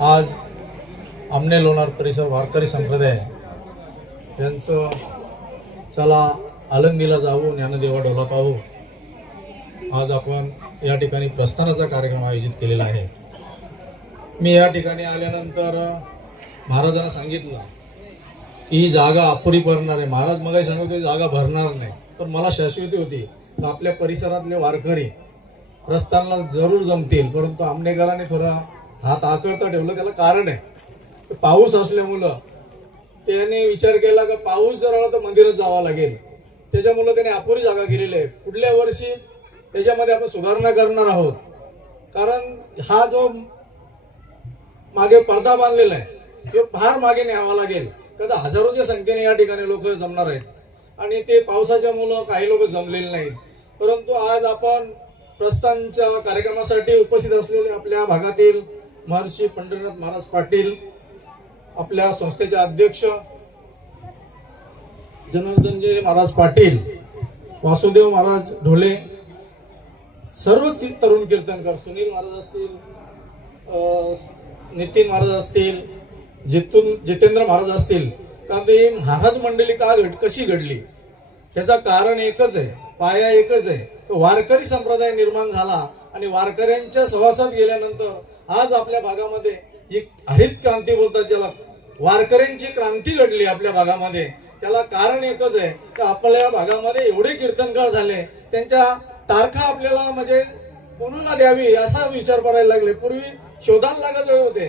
आज आमने लोणार परिसर वारकरी संप्रदाय. यांचं चला आळंदीला जाऊ ज्ञानदेवा डोला पाहू आज आपण या ठिकाणी प्रस्थानाचा कार्यक्रम आयोजित केलेला आहे. मी या ठिकाणी आल्यानंतर महाराजांना सांगितलं की ही जागा अपुरी भरणार आहे. महाराज मग सांगत होते जागा भरणार नाही. पण मला शाश्वती होती तर आपल्या परिसरातले वारकरी प्रस्थानला जरूर जमतील. परंतु आमनेकरांनी थोडा हात आकळता ठेवलं त्याला कारण आहे. पाऊस असल्यामुळं त्याने विचार केला का पाऊस जर आला तर मंदिरात जावं लागेल. त्याच्यामुळं त्याने अपुरी जागा केलेली आहे. पुढल्या वर्षी त्याच्यामध्ये आपण सुधारणा करणार आहोत. कारण हा जो मागे पडदा बांधलेला आहे तो फार मागे न्यावा लागेल. कदा हजारोच्या संख्येने या ठिकाणी लोक जमणार आहेत. आणि ते पावसाच्या मुलं काही लोक जमलेले नाहीत. परंतु आज आपण प्रस्थानच्या कार्यक्रमासाठी उपस्थित असलेले आपल्या भागातील महर्षी पंढरीनाथ महाराज पाटील आपल्या संस्थेचे अध्यक्ष जनार्दनजी महाराज पाटील वासुदेव महाराज ढोले सर्वच तरुण कीर्तनकार सुनील महाराज असतील नितीन महाराज असतील जितून जितेंद्र महाराज असतील. कारण ते महाराज मंडळी का घड कशी घडली? त्याचं कारण एकच आहे पाया एकच आहे. तो वारकरी संप्रदाय निर्माण झाला आणि वारकऱ्यांच्या सहवासात गेल्यानंतर आज आपल्या भागामध्ये जी हरित क्रांती बोलतात ज्याला वारकऱ्यांची क्रांती घडली आपल्या भागामध्ये त्याला कारण एकच आहे की आपल्या भागामध्ये एवढे कीर्तनकार झाले त्यांच्या तारखा आपल्याला म्हणजे कोणाला द्यावी असा विचार करायला लागले. पूर्वी शोधायला लागत होते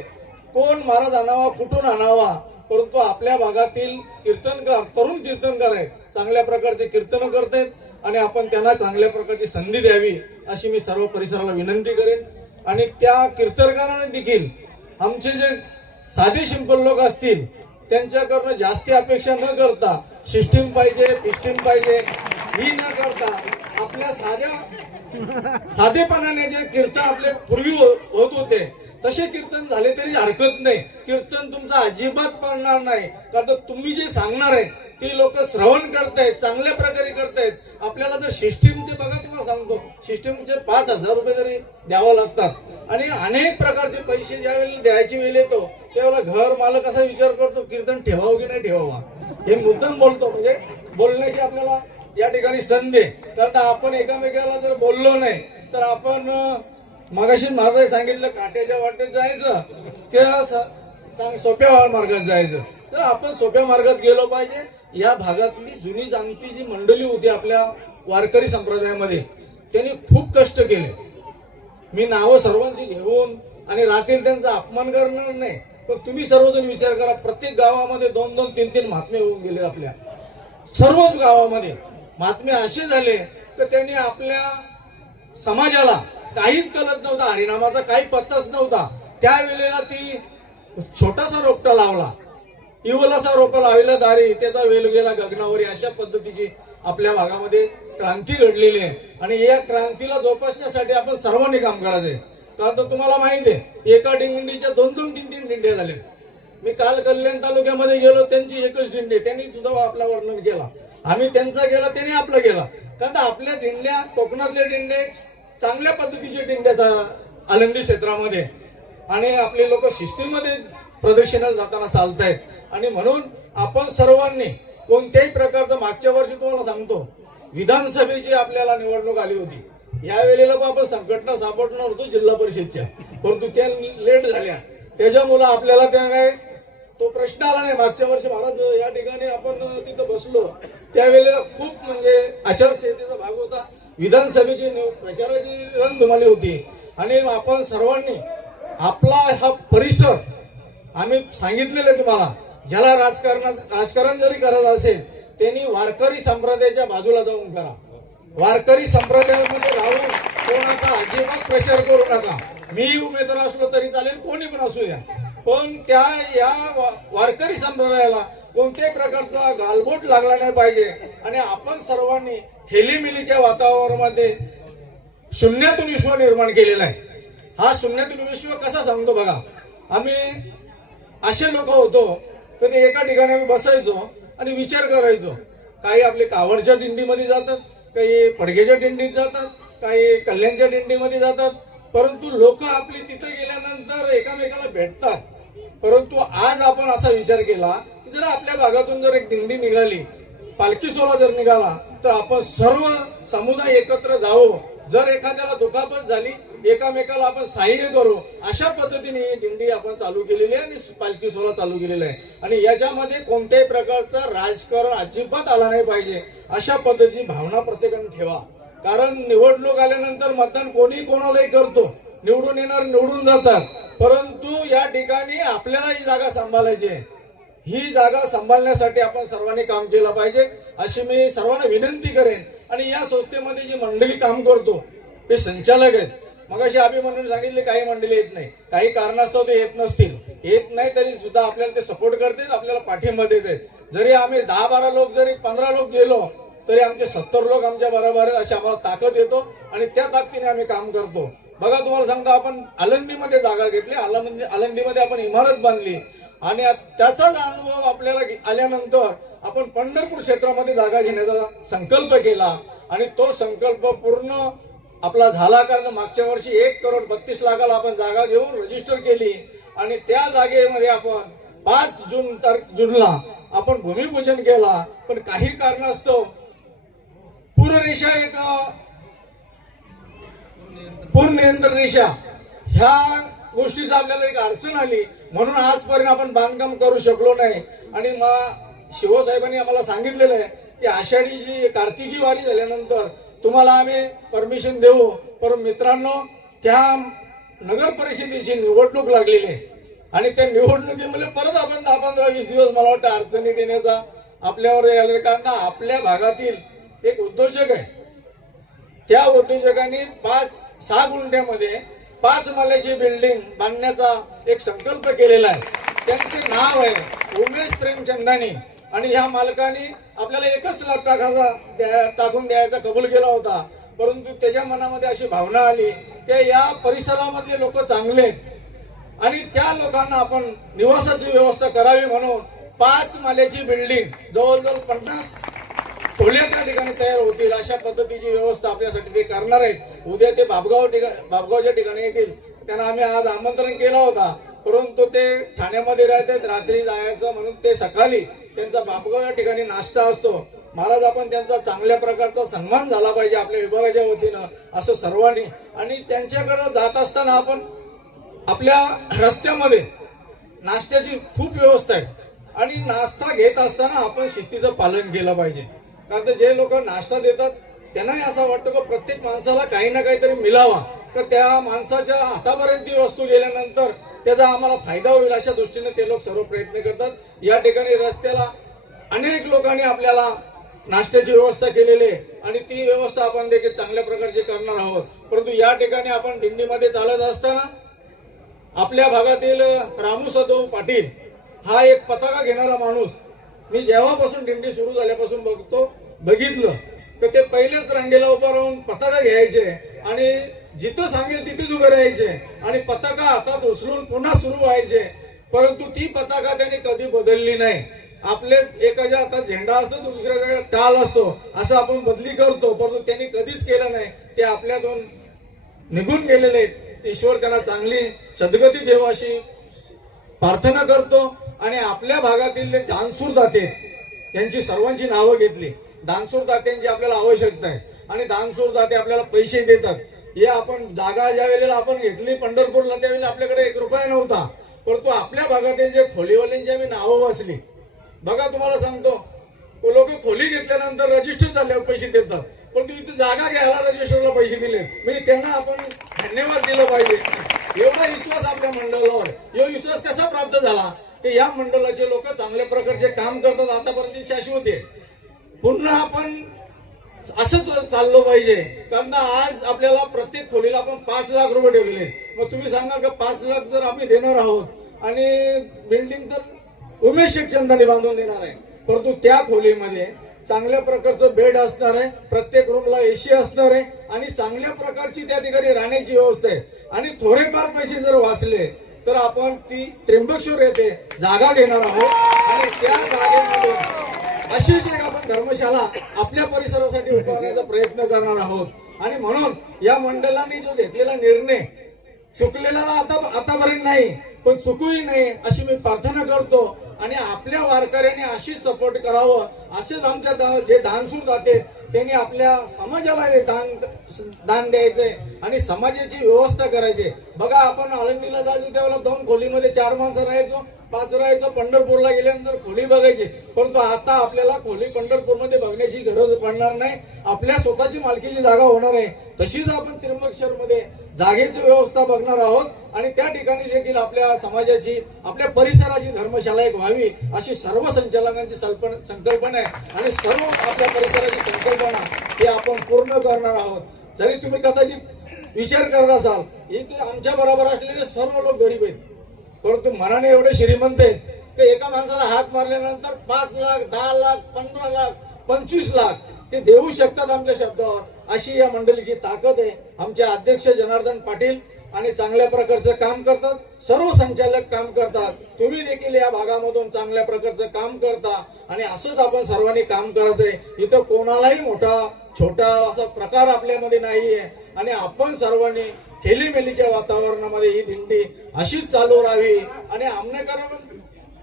कोण महाराज आणावा कुठून आणावा परंतु आपल्या भागातील कीर्तनकार तरुण कीर्तनकार आहेत चांगल्या प्रकारचे कीर्तन करत आहेत आणि आपण त्यांना चांगल्या प्रकारची संधी द्यावी अशी मी सर्व परिसराला विनंती करेन. आणि त्या कीर्तनकाराने देखील आमचे जे साधे सिंपल लोक असतील त्यांच्याकडनं जास्ती अपेक्षा न करता सिस्टीम पाहिजे पिस्टीम पाहिजे ही न करता आपल्या साध्या साधेपणाने जे कीर्तन आपले पूर्वी हो-, होत होते तसे कीर्तन झाले तरी हरकत नाही. कीर्तन तुमचं अजिबात पडणार नाही. कारण तुम्ही जे सांगणार आहे ते लोक श्रवण करतायत चांगल्या प्रकारे करतायत. आपल्याला जर सिस्टीमचे बघा तुम्हाला सांगतो सिस्टमचे पाच हजार रुपये तरी द्यावं लागतात. आणि अनेक प्रकारचे पैसे ज्यावेळेला द्यायची वेळ येतो त्यावेळेला घर मालक असा विचार करतो कीर्तन ठेवावं की नाही ठेवावा? हे मुद्दाम बोलतो. म्हणजे बोलण्याची आपल्याला या ठिकाणी संधी कारण आपण एकामेकाला जर बोललो नाही तर आपण अं, मगाशी महाराज सांगितलं काट्याच्या वाटेत जायचं किंवा चांग- सोप्या मार्गात जायचं. तर आपण सोप्या मार्गात गेलो पाहिजे. या भागातली जुनी जाणती जी मंडळी होती आपल्या वारकरी संप्रदायामध्ये त्यांनी खूप कष्ट केले. मी नावं सर्वांची घेऊन आणि रात्री त्यांचा अपमान करणार नाही पण तुम्ही सर्वजण विचार करा प्रत्येक गावामध्ये दोन दोन तीन तीन महात्मे होऊन गेले आपल्या. सर्वच गावामध्ये महात्मे असे झाले की त्यांनी आपल्या समाजाला काहीच कळत नव्हता हरिनामाचा काही पत्ताच नव्हता. त्यावेळेला ती छोटासा रोपटा लावला. इवलासा रोपा लावला दारी त्याचा वेल गेला गगनावरी अशा पद्धतीची आपल्या भागामध्ये क्रांती घडलेली आहे. आणि या क्रांतीला जोपासण्यासाठी आपण सर्वांनी काम करायचंय. कारण तर तुम्हाला माहिती आहे एका डिंगडीच्या दोन दोन तीन तीन दिंड्या झाल्या. मी काल कल्याण तालुक्यामध्ये गेलो त्यांची एकच दिंडी त्यांनी सुद्धा आपला वर्णन केला. आम्ही त्यांचा केला त्याने आपला गेला कारण तर आपल्या दिंड्या कोकणातल्या दिंड्या चांगल्या पद्धतीच्या दिंड्याचा आनंदी क्षेत्रामध्ये. आणि आपले लोक शिस्तीमध्ये प्रदर्शनाला जाताना चालतायत. आणि म्हणून आपण सर्वांनी कोणत्याही प्रकारचं मागच्या वर्षी तुम्हाला सांगतो विधानसभेची आपल्याला निवडणूक आली होती. या वेळेला पण आपण संघटना सापडणार होतो जिल्हा परिषदच्या. परंतु त्या लेट झाल्या. त्याच्यामुळं आपल्याला त्या काय तो प्रश्न आला नाही. मागच्या वर्षी महाराज या ठिकाणी आपण तिथं बसलो. त्यावेळेला खूप म्हणजे आचारसंहितेचा भाग होता. विधानसभेची निव- प्रचाराची रणधुमाली होती. आणि आपण सर्वांनी आपला हा परिसर आम्ही सांगितलेलं आहे तुम्हाला ज्याला राजकारणात राजकारण जरी करत असेल त्यांनी वारकरी संप्रदायाच्या बाजूला जाऊन करा. वारकरी संप्रदायामध्ये राहून कोणाचा अजिबात प्रचार करू नका. मी उमेदवार असलो तरी चालेल कोणी पण असू द्या. पण त्या या वा- वारकरी संप्रदायाला कोणत्याही प्रकारचा गालबोट लागला नाही पाहिजे. आणि आपण सर्वांनी हेलीमिलीच्या वातावरणामध्ये शून्यातून विश्व निर्माण केलेला आहे. हा शून्यातून विश्व कसा सांगतो बघा. आम्ही असे लोक होतो तर ते एका ठिकाणी आम्ही बसायचो आणि विचार करायचो. काही आपले कावडच्या दिंडीमध्ये जातात काही पडगेच्या दिंडीत जातात काही कल्याणच्या दिंडीमध्ये जातात. परंतु लोक आपली तिथे गेल्यानंतर एकामेकाला भेटतात. परंतु आज आपण असा विचार केला की जर आपल्या भागातून जर एक दिंडी निघाली पालखी सोहळा जर निघाला तर आपण सर्व समुदाय एकत्र जावं. जर एखाद्याला दुखापत झाली एकामेकाला आपण सहाय्य करू अशा पद्धतीने ही दिंडी आपण चालू केलेली आहे आणि पालखी सोहळा चालू केलेला आहे. आणि याच्यामध्ये कोणत्याही प्रकारचं राजकारण अजिबात आला नाही पाहिजे. अशा पद्धतीची भावना प्रत्येकाने ठेवा. कारण निवडणूक आल्यानंतर मतदान कोणी कोणालाही करतो. निवडून येणार निवडून जातात. परंतु या ठिकाणी आपल्याला ही जागा सांभाळायची आहे. ही जागा सांभाळण्यासाठी आपण सर्वांनी काम केलं पाहिजे अशी मी सर्वांना विनंती करेन. आणि या संस्थेमध्ये जी मंडळी काम करतो ते संचालक आहेत. मग अशी आम्ही म्हणून सांगितले काही मंडळी येत नाही. काही कारणास्तव ते येत नसतील. येत नाही तरी सुद्धा आपल्याला ते सपोर्ट करतील आपल्याला पाठिंबा देतात जरी आम्ही दहा बारा लोक जरी पंधरा लोक गेलो तरी आमचे सत्तर लोक आमच्या बरोबर अशी आम्हाला ताकद येतो आणि त्या ताकदीने आम्ही काम करतो. बघा तुम्हाला सांगतो आपण आलंदीमध्ये जागा घेतली. आलंदी आलंदीमध्ये आपण इमारत बांधली. आणि त्याचाच अनुभव आपल्याला आल्यानंतर आपण पंढरपूर क्षेत्रामध्ये जागा घेण्याचा संकल्प केला. आणि तो संकल्प पूर्ण आपला झाला कारण मागच्या वर्षी एक करोड बत्तीस लाखाला आपण जागा घेऊन रजिस्टर केली. आणि त्या जागेमध्ये आपण पाच जून तारीख जूनला आपण भूमिपूजन केला. पण काही कारणास्तव पूररेषा एक अ, रेषा ह्या गोष्टीचा आपल्याला एक अडचण आली. म्हणून आजपर्यंत आपण बांधकाम करू शकलो नाही. आणि मग शिवसाहेबांनी आम्हाला सांगितलेलं आहे की आषाढी जी कार्तिकी वारी झाल्यानंतर तुम्हाला आम्ही परमिशन देऊ. पर मित्रांनो त्या नगर परिषदेची निवडणूक लागलेली आहे. आणि त्या निवडणुकीमध्ये परत आपण दहा पंधरा वीस दिवस मला वाटतं अडचणी देण्याचा आपल्यावर यायला कारण का आपल्या भागातील एक उद्योजक आहे. त्या उद्योजकांनी पाच सहा गुंठ्यामध्ये पाच माल्याची बिल्डिंग बांधण्याचा एक संकल्प केलेला आहे. त्यांचे नाव आहे उमेश प्रेमचंदानी. आणि ह्या मालकाने आपल्याला एकच लाख टाकायचा द्या- टाकून द्यायचा कबूल केला होता. परंतु त्याच्या मनामध्ये अशी भावना आली की या परिसरामध्ये लोक चांगले आहेत. आणि त्या लोकांना आपण निवासाची व्यवस्था करावी म्हणून पाच माल्याची बिल्डिंग जवळजवळ पन्नास खोल्या त्या ठिकाणी तयार होतील. अशा पद्धतीची व्यवस्था आपल्यासाठी ते करणार आहेत. उद्या ते बाबगाव ठिकाण बाबगावच्या ठिकाणी येतील. त्यांना आम्ही आज आमंत्रण केला होता. परंतु ते ठाण्यामध्ये राहतात रात्री जायचं म्हणून ते सकाळी त्यांचा बापगाव या ठिकाणी नाश्ता असतो. महाराज आपण त्यांचा चांगल्या प्रकारचा सन्मान झाला पाहिजे आपल्या विभागाच्या वतीनं असं सर्वांनी. आणि त्यांच्याकडं जात असताना आपण आपल्या रस्त्यामध्ये नाश्त्याची खूप व्यवस्था आहे. आणि नाश्ता घेत असताना आपण शिस्तीचं पालन केलं पाहिजे. कारण ते जे लोक नाश्ता देतात त्यांनाही असं वाटतं की प्रत्येक माणसाला काही ना काहीतरी मिलावा. तर त्या माणसाच्या हातापर्यंत ती वस्तू गेल्यानंतर त्याचा आम्हाला फायदा होईल अशा दृष्टीने ते लोक सर्व प्रयत्न करतात. या ठिकाणी रस्त्याला अनेक लोकांनी आपल्याला नाश्त्याची व्यवस्था केलेली आहे आणि ती व्यवस्था आपण देखील चांगल्या प्रकारची करणार आहोत. परंतु या ठिकाणी आपण दिंडीमध्ये चालत असताना आपल्या भागातील रामू सदो पाटील हा एक पताका घेणारा माणूस मी जेव्हापासून दिंडी सुरू झाल्यापासून बघतो बघितलं. तर ते पहिलेच रांगेला उभं राहून पताका घ्यायचे आणि जिथं सांगेल तिथेच उभे राहायचे आणि पताका हातात उचलून पुन्हा सुरू व्हायचे. परंतु ती पताका त्यांनी कधी बदलली नाही. आपले एकाच्या हातात झेंडा असतो तर दुसऱ्याच्या टाल असतो असं आपण बदली करतो परंतु त्यांनी कधीच केलं नाही. ते आपल्यातून निघून गेलेले आहेत. ईश्वर त्यांना चांगली सद्गती देव अशी प्रार्थना करतो आणि आपल्या भागातील जे दानसूर जाते त्यांची सर्वांची नावं घेतली. दानसूर दात्यांची आपल्याला आवश्यकता आहे. आणि दानसूर दाते आपल्याला पैसे देतात. हे आपण जागा ज्या वेळेला आपण घेतली पंढरपूरला त्यावेळेला आपल्याकडे एक रुपया नव्हता. परंतु आपल्या भागातील जे खोलीवाल्यांची आम्ही नावं वाचली. बघा तुम्हाला सांगतो. लोक खोली घेतल्यानंतर रजिस्टर झाल्यावर पैसे देतात. परंतु इथे जागा घ्यायला रजिस्टरला पैसे दिले म्हणजे त्यांना आपण धन्यवाद दिलं पाहिजे. एवढा विश्वास आपल्या मंडळावर. एवढा विश्वास कसा प्राप्त झाला? की या मंडळाचे लोक चांगल्या प्रकारचे काम करतात. आतापर्यंत शाश्वत आहे. पुन्हा आपण असंच चाललो पाहिजे. कारण आज आपल्याला प्रत्येक खोलीला आपण पाच लाख रुपये ठेवलेले मग तुम्ही सांगा का पाच लाख जर आम्ही देणार आहोत आणि बिल्डिंग तर उमेश शिक्षणदानी बांधून देणार आहे. परंतु त्या खोलीमध्ये चांगल्या प्रकारचं बेड असणार आहे प्रत्येक रूमला एसी असणार आहे आणि चांगल्या प्रकारची त्या ठिकाणी राहण्याची व्यवस्था आहे. आणि थोडेफार पैसे जर वाचले तर आपण ती त्र्यंबकेश्वर येथे जागा घेणार आहोत. आणि त्या जागेमध्ये अशीच एक आपण कर्मशाला आपल्या परिसरासाठी उभारण्याचा प्रयत्न करणार आहोत. आणि म्हणून या मंडळाने जो घेतलेला निर्णय चुकलेला आता आतापर्यंत नाही पण चुकूही नाही अशी मी प्रार्थना करतो. आणि आपल्या वारकऱ्यांनी अशीच सपोर्ट करावं असेच आमच्या दा- जे दानसूर जाते त्यांनी आपल्या समाजाला हे दान दान द्यायचंय आणि समाजाची व्यवस्था करायची. बघा आपण आळंदीला जायचो त्यावेळेला दोन खोलीमध्ये चार माणसं राहायचो. पाचरायचं पंढरपूरला गेल्यानंतर खोली बघायची. परंतु आता आपल्याला खोली पंढरपूरमध्ये बघण्याची गरज पडणार नाही. आपल्या स्वतःची मालकीची जागा होणार आहे. तशीच आपण त्र्यंबकेश्वरमध्ये जागेची व्यवस्था बघणार आहोत. आणि त्या ठिकाणी देखील आपल्या समाजाची आपल्या परिसराची धर्मशाला एक व्हावी अशी सर्व संचालकांची संकल्पना आहे. आणि सर्व आपल्या परिसराची संकल्पना ही आपण पूर्ण करणार आहोत. जरी तुम्ही कदाचित विचार करत असाल इथे आमच्या बरोबर असलेले सर्व लोक गरीब आहेत. परंतु मनाने एवढे श्रीमंत आहेत की एका माणसाला हात मारल्यानंतर पाच लाख दहा लाख पंधरा लाख पंचवीस लाख ते देऊ शकतात आमच्या शब्दावर. अशी या मंडळीची ताकद आहे. आमचे अध्यक्ष जनार्दन पाटील आणि चांगल्या प्रकारचं काम करतात. सर्व संचालक काम करतात. तुम्ही देखील या भागामधून चांगल्या प्रकारचं काम करता आणि असंच आपण सर्वांनी काम करायचंय इथं कोणालाही मोठा छोटा असा प्रकार आपल्यामध्ये नाहीये. आणि आपण सर्वांनी खेलीमेलीच्या वातावरणामध्ये ही दिंडी अशीच चालू राहावी. आणि आमनेकर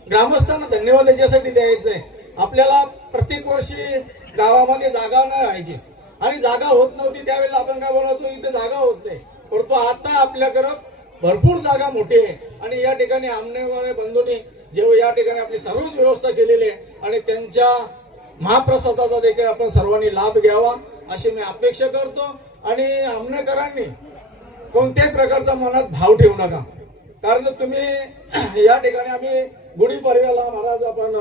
ग्रामस्थांना धन्यवाद याच्यासाठी द्यायचंय आपल्याला प्रत्येक वर्षी गावामध्ये जागा नाही व्हायची आणि जागा होत नव्हती त्यावेळेला आपण काय बोलायचो इथे जागा होत नाही. परंतु आता आपल्याकडं भरपूर जागा मोठी आहे. आणि या ठिकाणी आमनेवाले बंधूंनी जेव्हा या ठिकाणी आपली सर्वच व्यवस्था केलेली आहे. आणि त्यांच्या महाप्रसादाचा देखील आपण सर्वांनी लाभ घ्यावा अशी मी अपेक्षा करतो. आणि आमनेकरांनी कोणत्याही प्रकारचा मनात भाव ठेवू नका. कारण तुम्ही या ठिकाणी आम्ही गुढीपाडव्याला महाराज आपण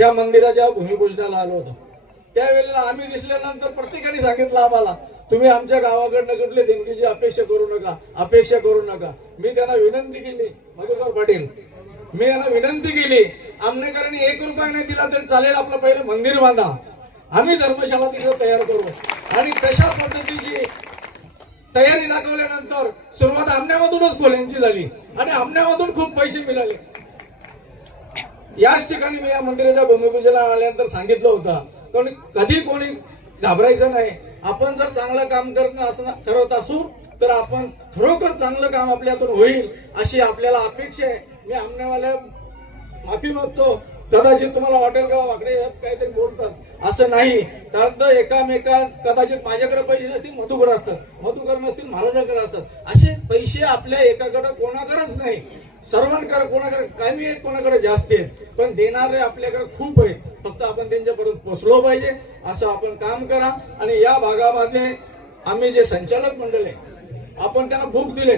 या मंदिराच्या भूमिपूजनाला आलो होतो. त्यावेळेला आम्ही दिसल्यानंतर प्रत्येकाने सांगितलं आम्हाला तुम्ही आमच्या गावाकडनं कुठले देणगीची अपेक्षा करू नका अपेक्षा करू नका. मी त्यांना विनंती केली मधुकर पाटील मी यांना विनंती केली आमनेकरांनी एक रुपया नाही दिला तरी चालेल आपलं पहिलं मंदिर बांधा. आम्ही धर्मशाला तिथं तयार करू. आणि तशा पद्धतीची तयारी दाखवल्यानंतर सुरुवात आमण्यामधूनच खोल्यांची झाली आणि आमण्यामधून खूप पैसे मिळाले. याच ठिकाणी मी या मंदिराच्या भूमिपूजेला आल्यानंतर सांगितलं होतं कारण कधी कोणी घाबरायचं नाही. आपण जर चांगलं काम करत असं करत असू तर आपण खरोखर चांगलं काम आपल्यातून होईल अशी आपल्याला अपेक्षा आहे. मी आमण्यावाल्या माफी मागतो. कदाचित तुम्हाला हॉटेल का वाकडे काहीतरी बोलतात. असं नाही. कारण तर एकामेका कदाचित माझ्याकडे पैसे नसतील मधुकर असतात. मधुकर नसतील महाराजाकडे असतात. असे पैसे आपल्या एकाकडे कोणाकडेच नाही. सर्वांकडे कोणाकडे कमी आहेत कोणाकडे जास्त आहेत. पण देणारे आपल्याकडे खूप आहेत. फक्त आपण त्यांच्यापर्यंत पोचलो पाहिजे असं आपण काम करा. आणि या भागामध्ये आम्ही जे संचालक मंडळ आहे आपण त्यांना बुक दिले.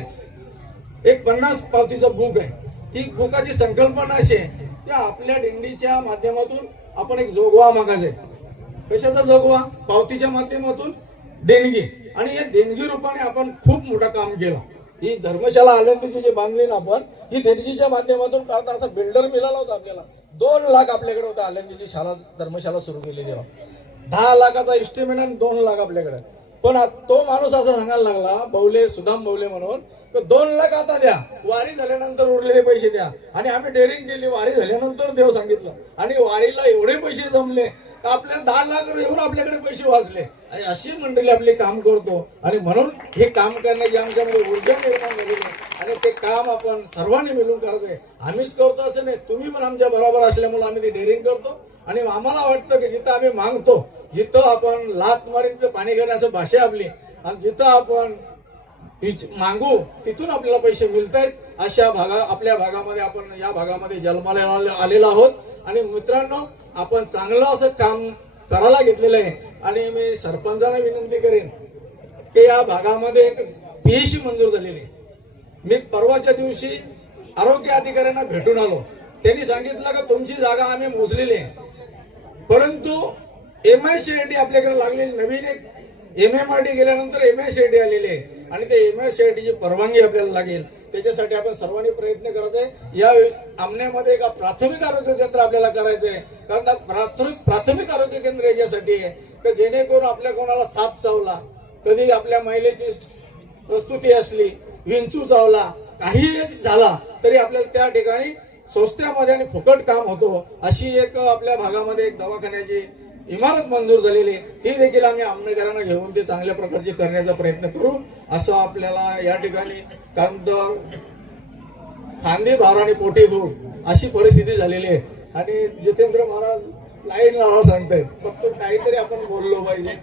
एक पन्नास पावतीचं बुक आहे. ती बुकाची संकल्पना अशी आहे की आपल्या दिंडीच्या माध्यमातून आपण एक जोगवा मागायचा आहे. कशाचा जोगवा पावतीच्या माध्यमातून देणगी. आणि या देणगी रूपाने आपण खूप मोठं काम केलं. ही धर्मशाला आलंबीची जी बांधली ना आपण ही देणगीच्या माध्यमातून कारण असा बिल्डर मिळाला होता आपल्याला. दोन लाख आपल्याकडे होता आलंबीची शाळा धर्मशाला सुरू केली तेव्हा. दहा लाखाचा इस्टिमेट आणि दोन लाख आपल्याकडे. पण तो माणूस असा सांगायला लागला बौले सुदाम बौले म्हणून तर दोन लाख आता द्या. वारी झाल्यानंतर उरलेले पैसे द्या. आणि आम्ही डेअरिंग केली. वारी झाल्यानंतर देव सांगितलं. आणि वारीला एवढे पैसे जमले का आपल्याला दहा लाख येऊन आपल्याकडे पैसे वाचले. आणि अशी मंडळी आपले काम करतो. आणि म्हणून हे काम करण्याची आमच्यामध्ये ऊर्जा निर्माण झालेली आहे. आणि ते काम आपण सर्वांनी मिळून करतोय. आम्हीच करतो असं नाही. तुम्ही पण आमच्या बरोबर असल्यामुळे आम्ही ते डेअरिंग करतो. आणि आम्हाला वाटतं की जिथं आम्ही मागतो जिथं आपण लात मारीन ते पाणी घेण्याचं भाषा आपली आणि जिथं आपण ही मागू तिथून आपल्याला पैसे मिळत आहेत अशा भागा आपल्या भागामध्ये आपण या भागामध्ये जन्माला आलेलो आहोत. आणि मित्रांनो आपण चांगलं असं काम करायला घेतलेलं आहे. आणि मी सरपंचाला विनंती करेन की या भागामध्ये एक पीएसी मंजूर झालेली आहे. मी परवाच्या दिवशी आरोग्य अधिकाऱ्यांना भेटून आलो. त्यांनी सांगितलं का तुमची जागा आम्ही मोजलेली आहे. परंतु M I C I D आपल्याकडे लागलेली नवीन एक एम एम आर डी गेल्यानंतर M I C I D आलेली आहे. आणि ते एम एस सी आय टीची परवानगी आपल्याला लागेल. त्याच्यासाठी आपण सर्वांनी प्रयत्न करत आहे. या आमनेमध्ये एक प्राथमिक आरोग्य केंद्र आपल्याला करायचं आहे. कारण प्राथमिक प्राथमिक आरोग्य केंद्र याच्यासाठी आहे. तर जेणेकरून आपल्या कोणाला साप चावला कधी आपल्या महिलेची प्रस्तुती असली विंचू चावला काही झाला तरी आपल्याला त्या ठिकाणी स्वस्त्यामध्ये आणि फुकट काम होतो. अशी एक आपल्या भागामध्ये एक दवाखान्याची इमारत मंजूर झालेली ती देखील आम्ही आमनेकरांना घेऊन ते चांगल्या प्रकारचे करण्याचा प्रयत्न करू. असं आपल्याला या ठिकाणी कारण तर खांदी भार आणि पोटी भू अशी परिस्थिती झालेली आहे. आणि जितेंद्र महाराज लाईन लावा सांगतायत. फक्त काहीतरी आपण बोललो पाहिजे.